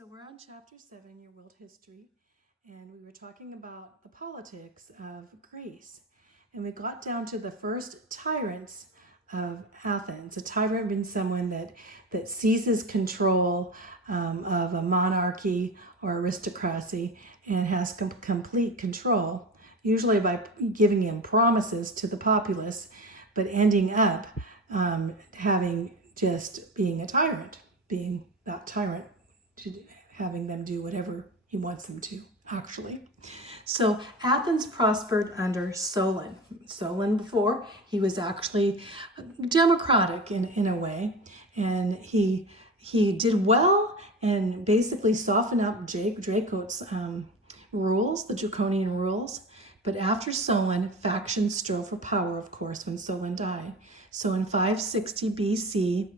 So we're on chapter 7, your world history, and we were talking about the politics of Greece. And we got down to the first tyrants of Athens. A tyrant being someone that seizes control of a monarchy or aristocracy and has complete control, usually by giving in promises to the populace, but ending up having just being a tyrant, being that tyrant, to having them do whatever he wants them to, actually. So Athens prospered under Solon. Solon before, he was actually democratic in a way, and he did well and basically softened up Draco's rules, the draconian rules. But after Solon, factions strove for power, of course, when Solon died. So in 560 BC,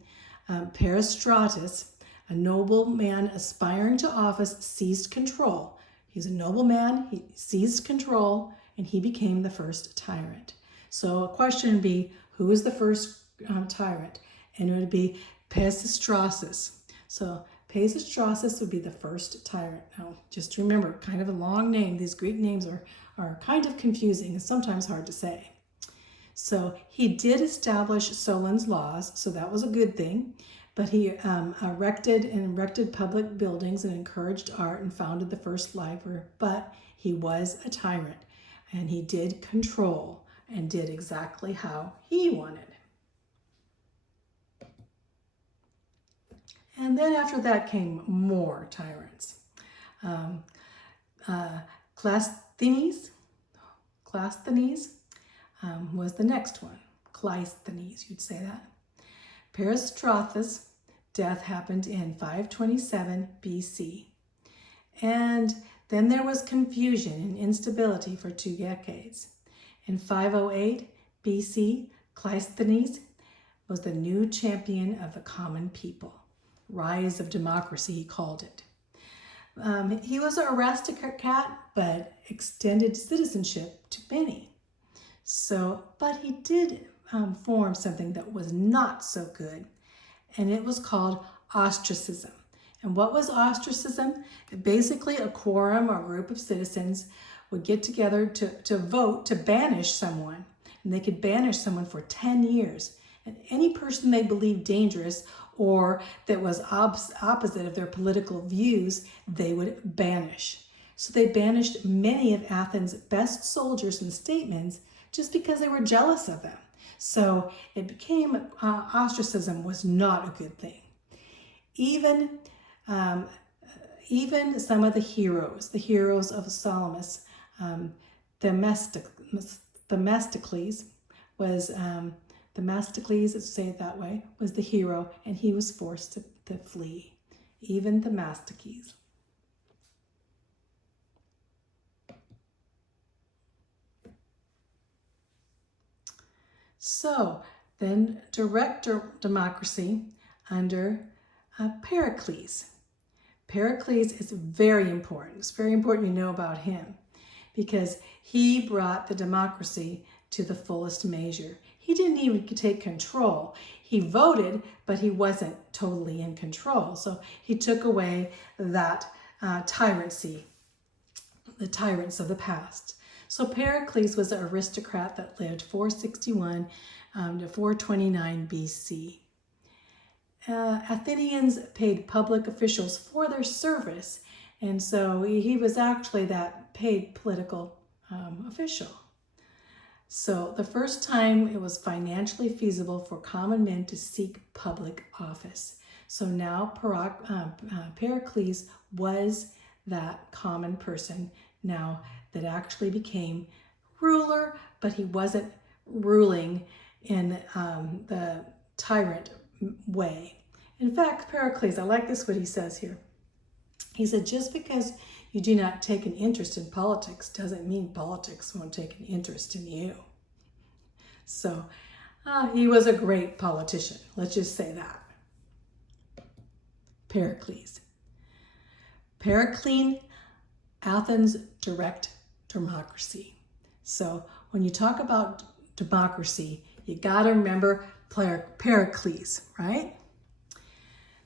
Peristratus, a noble man aspiring to office, seized control. He's a noble man, he seized control, and he became the first tyrant. So a question would be, who is the first tyrant? And it would be Pisistratus. So Pisistratus would be the first tyrant. Now, just remember, kind of a long name. These Greek names are kind of confusing and sometimes hard to say. So he did establish Solon's laws, so that was a good thing. But he erected public buildings and encouraged art and founded the first library. But he was a tyrant, and he did control and did exactly how he wanted. And then after that came more tyrants. Cleisthenes was the next one. Cleisthenes, you'd say that. Peristratus' death happened in 527 BC. And then there was confusion and instability for 2 decades. In 508 BC, Cleisthenes was the new champion of the common people. Rise of democracy, he called it. He was an aristocrat, but extended citizenship to many. But he did form something that was not so good, and it was called ostracism. And what was ostracism? Basically, a quorum or group of citizens would get together to vote to banish someone, and they could banish someone for 10 years. And any person they believed dangerous or that was opposite of their political views, they would banish. So they banished many of Athens' best soldiers and statesmen just because they were jealous of them. So it became, ostracism was not a good thing. Even some of the heroes of Salamis, Themistocles was, let's say it that way, was the hero, and he was forced to flee. Even Themistocles. So then direct democracy under Pericles. Pericles is very important. It's very important you know about him because he brought the democracy to the fullest measure. He didn't even take control. He voted, but he wasn't totally in control. So he took away that tyranny, the tyrants of the past. So Pericles was an aristocrat that lived 461 to 429 BC. Athenians paid public officials for their service, and so he was actually that paid political official. So the first time it was financially feasible for common men to seek public office. So now Pericles was that common person now that actually became ruler, but he wasn't ruling in the tyrant way. In fact, Pericles, I like this what he says here. He said, just because you do not take an interest in politics doesn't mean politics won't take an interest in you. So he was a great politician. Let's just say that. Pericles. Periclean Athens direct democracy. So when you talk about democracy, you got to remember Pericles, right?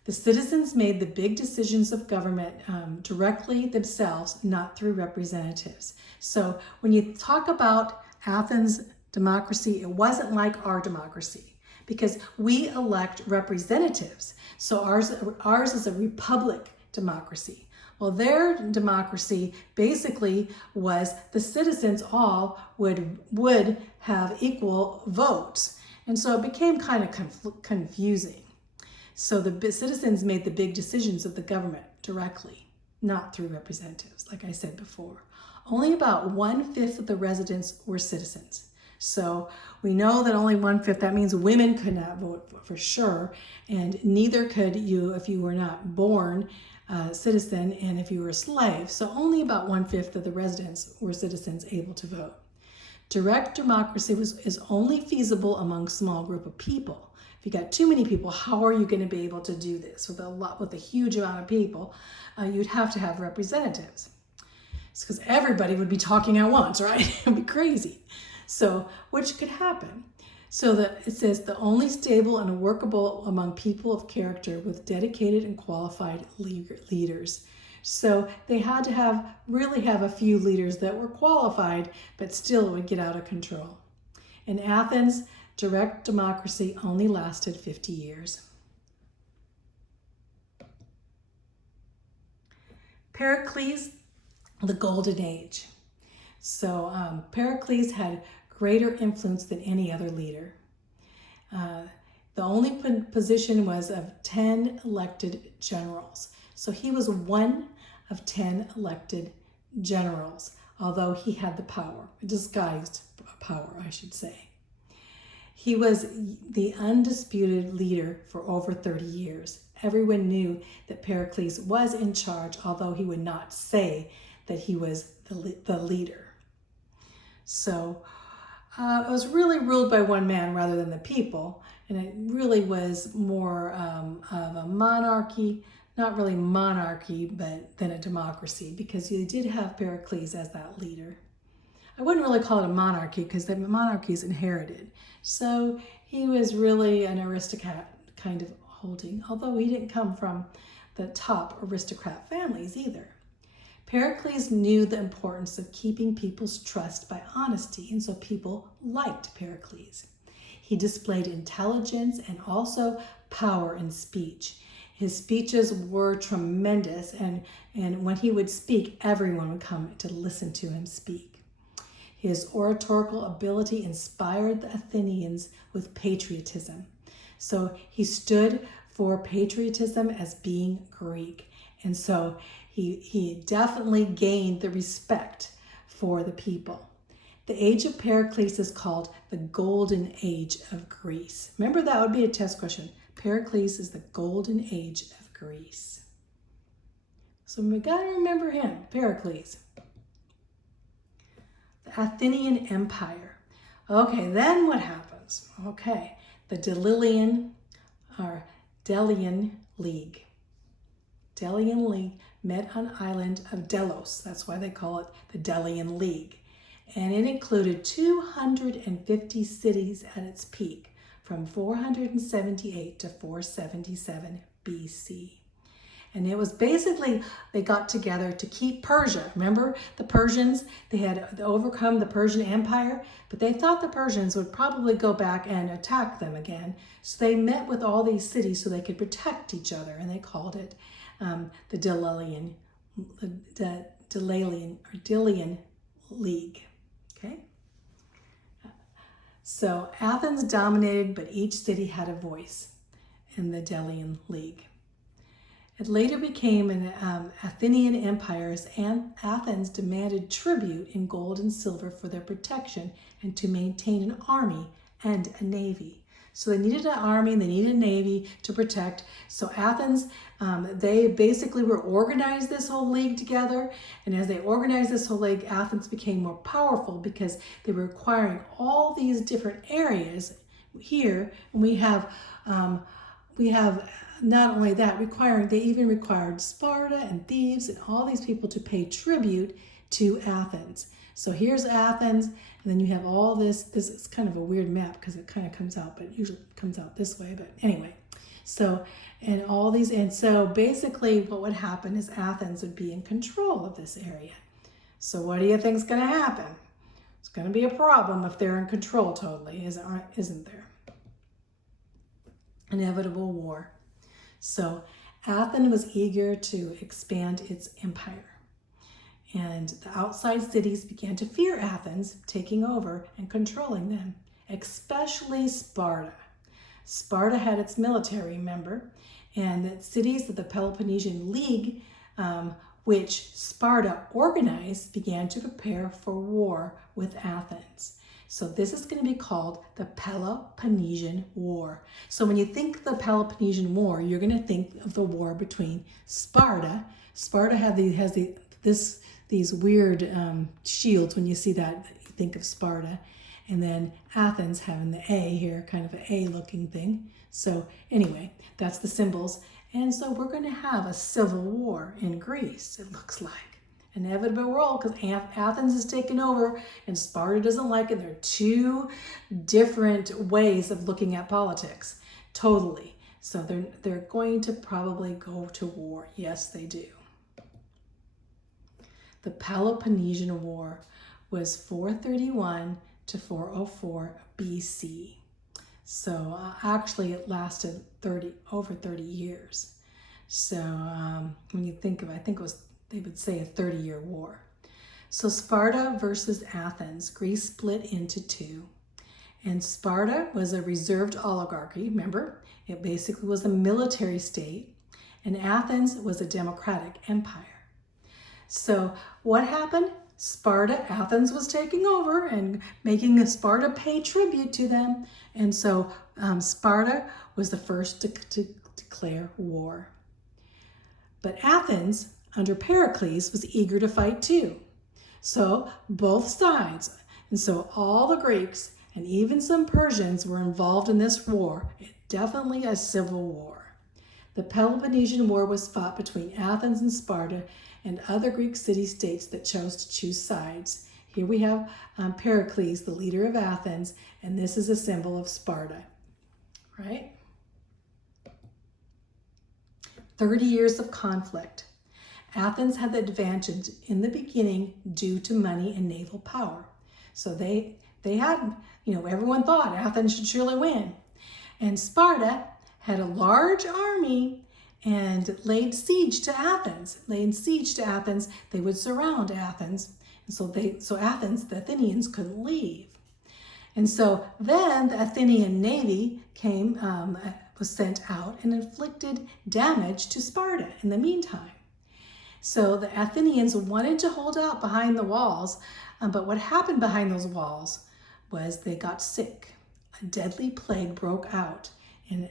The citizens made the big decisions of government directly themselves, not through representatives. So when you talk about Athens democracy, it wasn't like our democracy because we elect representatives. So ours is a republic democracy. Well, their democracy basically was the citizens all would have equal votes. And so it became kind of confusing. So the citizens made the big decisions of the government directly, not through representatives, like I said before. Only about 1/5 of the residents were citizens. So we know that only 1/5, that means women could not vote for sure, and neither could you if you were not born a citizen and if you were a slave. So only about 1/5 of the residents were citizens able to vote. Direct democracy is only feasible among a small group of people. If you got too many people, how are you going to be able to do this? With a huge amount of people, you'd have to have representatives. It's because everybody would be talking at once, right? It'd be crazy. So, which could happen. So that it says the only stable and workable among people of character with dedicated and qualified leaders. So they had to really have a few leaders that were qualified, but still would get out of control. In Athens, direct democracy only lasted 50 years. Pericles, the Golden Age. So Pericles had greater influence than any other leader. The only position was of 10 elected generals. So he was one of 10 elected generals, although he had the power, disguised power, I should say. He was the undisputed leader for over 30 years. Everyone knew that Pericles was in charge, although he would not say that he was the leader. So it was really ruled by one man rather than the people, and it really was more of a monarchy, not really monarchy, but then a democracy, because you did have Pericles as that leader. I wouldn't really call it a monarchy because the monarchy is inherited. So he was really an aristocrat kind of holding, although he didn't come from the top aristocrat families either. Pericles knew the importance of keeping people's trust by honesty, and so people liked Pericles. He displayed intelligence and also power in speech. His speeches were tremendous, and when he would speak, everyone would come to listen to him speak. His oratorical ability inspired the Athenians with patriotism. So he stood for patriotism as being Greek, and so he definitely gained the respect for the people. The age of Pericles is called the Golden Age of Greece. Remember, that would be a test question. Pericles is the Golden Age of Greece. So we got to remember him, Pericles. The Athenian Empire. Okay, then what happens? Okay, the Delian League. Delian League met on the island of Delos. That's why they call it the Delian League. And it included 250 cities at its peak from 478 to 477 BC. And it was basically, they got together to keep Persia. Remember the Persians? They had overcome the Persian Empire, but they thought the Persians would probably go back and attack them again. So they met with all these cities so they could protect each other, and they called it the Delian League. Okay? So Athens dominated, but each city had a voice in the Delian League. It later became an Athenian empire, and Athens demanded tribute in gold and silver for their protection and to maintain an army and a navy. So they needed an army and they needed a navy to protect. So Athens, they basically were organized this whole league together. And as they organized this whole league, Athens became more powerful because they were acquiring all these different areas here. And we have not only that, they even required Sparta and Thebes and all these people to pay tribute to Athens. So here's Athens, and then you have all this. This is kind of a weird map because it kind of comes out, but it usually comes out this way. But anyway, So, so basically what would happen is Athens would be in control of this area. So what do you think is going to happen? It's going to be a problem if they're in control totally, isn't there? Inevitable war. So Athens was eager to expand its empire. And the outside cities began to fear Athens taking over and controlling them, especially Sparta. Sparta had its military, remember, and the cities of the Peloponnesian League, which Sparta organized, began to prepare for war with Athens. So this is going to be called the Peloponnesian War. So when you think of the Peloponnesian War, you're going to think of the war between Sparta. Sparta has these weird shields. When you see that, you think of Sparta. And then Athens having the A here, kind of an A looking thing. So anyway, that's the symbols. And so we're going to have a civil war in Greece, it looks like. Inevitable role, because Athens is taken over and Sparta doesn't like it. There are two different ways of looking at politics, totally. So they're going to probably go to war. Yes, they do. The Peloponnesian War was 431 to 404 BC. So actually it lasted over 30 years. So when you think of it, I think they would say a 30-year war. So Sparta versus Athens, Greece split into two. And Sparta was a reserved oligarchy, remember? It basically was a military state. And Athens was a democratic empire. So what happened? Athens was taking over and making Sparta pay tribute to them. And so Sparta was the first to declare war. But Athens, under Pericles, was eager to fight too. So both sides, and so all the Greeks and even some Persians were involved in this war. Definitely a civil war. The Peloponnesian War was fought between Athens and Sparta and other Greek city-states that chose to choose sides. Here we have Pericles, the leader of Athens, and this is a symbol of Sparta, right? 30 years of conflict. Athens had the advantage in the beginning due to money and naval power. So they had, everyone thought Athens should surely win. And Sparta had a large army and laid siege to Athens. They would surround Athens. And so Athens, the Athenians, couldn't leave. And so then the Athenian navy was sent out and inflicted damage to Sparta in the meantime. So the Athenians wanted to hold out behind the walls, but what happened behind those walls was they got sick. A deadly plague broke out in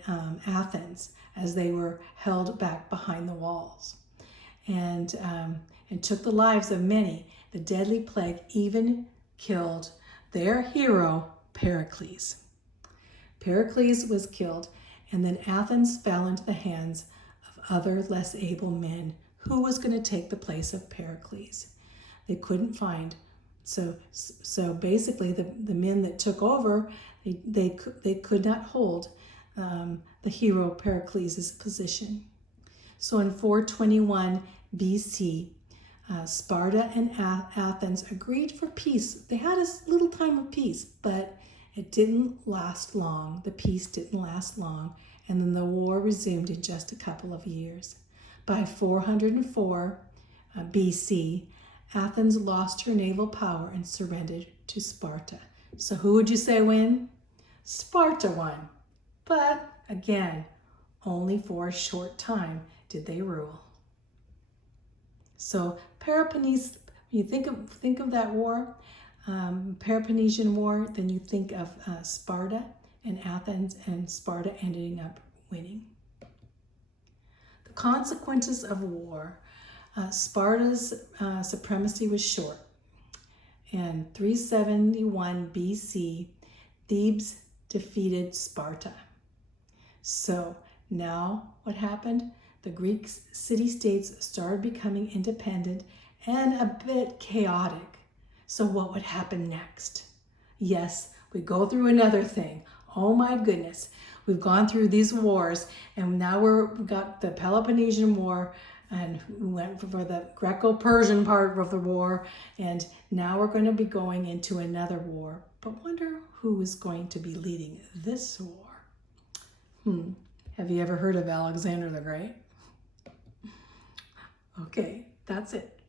Athens as they were held back behind the walls, and took the lives of many. The deadly plague even killed their hero, Pericles. Pericles was killed, and then Athens fell into the hands of other less able men. Who was going to take the place of Pericles? They couldn't find. So basically, the men that took over, they could not hold the hero Pericles' position. So in 421 BC, Sparta and Athens agreed for peace. They had a little time of peace, but it didn't last long. The peace didn't last long, and then the war resumed in just a couple of years. By 404 BC, Athens lost her naval power and surrendered to Sparta. So who would you say won? Sparta won. But again, only for a short time did they rule. So Peloponnese, when you think of that war, Peloponnesian War, then you think of Sparta and Athens, and Sparta ending up winning. The consequences of war. Sparta's supremacy was short. In 371 BC, Thebes defeated Sparta. So now what happened? The Greek city-states started becoming independent and a bit chaotic. So what would happen next? Yes, we go through another thing. Oh my goodness. We've gone through these wars, and now we've got the Peloponnesian War, and we went for the Greco-Persian part of the war, and now we're going to be going into another war. But wonder who is going to be leading this war? Have you ever heard of Alexander the Great? Okay, that's it.